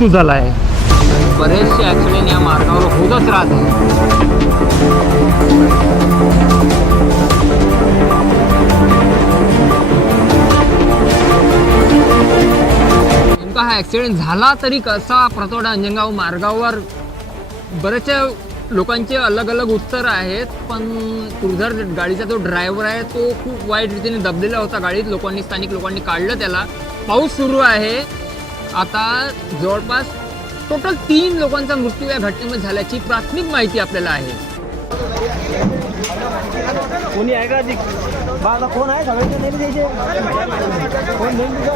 मृत्यू झाला आहे। बरेचसे ॲक्सिडेंट या मार्गावर होतच राहतात। नेमका हा ॲक्सिडेंट झाला तरी कसा, प्रतोडा अंजनगाव मार्गावर बऱ्याचशा लोकांचे अलग अलग उत्तर आहेत, पण क्रुझर गाडीचा जो ड्रायव्हर आहे तो खूप वाईट रीतीने दबलेला होता गाडीत। स्थानिक लोकांनी काढलं त्याला। पाऊस सुरू आहे आता। जवळपास टोटल 3 लोकांचा मृत्यू या घटनेमध्ये झाल्याची प्राथमिक माहिती आपल्याला आहे। कोणी आहे का अधिक बाळा कोण आहे सगळ्यांचे नेहमी द्यायचे कोण नेहमी